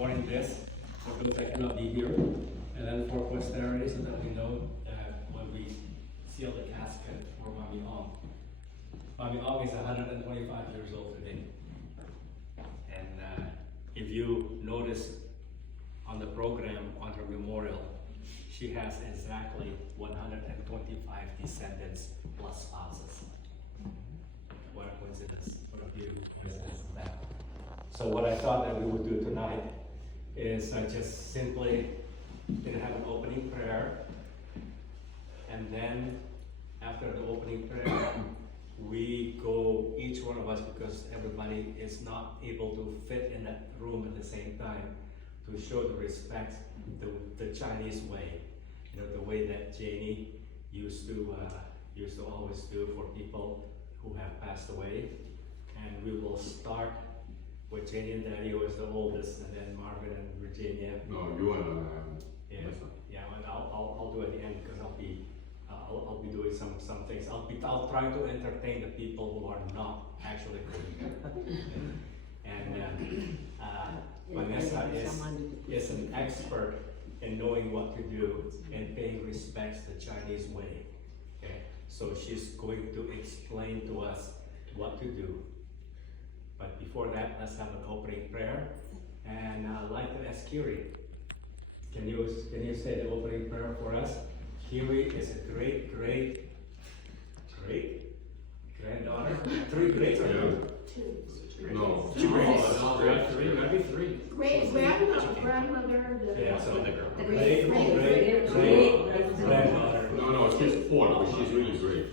born in this, so it looks like cannot be here. And then for posterity, so that we know that when we seal the casket for Mami Ong is 125 years old today. And if you notice on the program on her memorial, she has exactly 125 descendants plus spouses. What a coincidence. What a beautiful coincidence is that. So what I thought that we would do tonight is just simply have an opening prayer, and then after the opening prayer, we go, each one of us, because everybody is not able to fit in that room at the same time, to show the respect the Chinese way, the way that Janie used to always do for people who have passed away. And we will start with Janie and Daddy, who is the oldest, and then Marvin and Virginia. No, you and yeah, and I'll do at the end, because I'll be doing some things. I'll try to entertain the people who are not actually doing and Vanessa is an expert in knowing what to do and paying respects the Chinese way. Okay, so she's going to explain to us what to do. But before that, let's have an opening prayer. And I'd like to ask Kiri. Can you say the opening prayer for us? Kiri is a great granddaughter. 3 greats or no? 2. No. 2 greats. Three. Great grandmother, Yeah, so the great granddaughter. No, she's 4, but she's really great.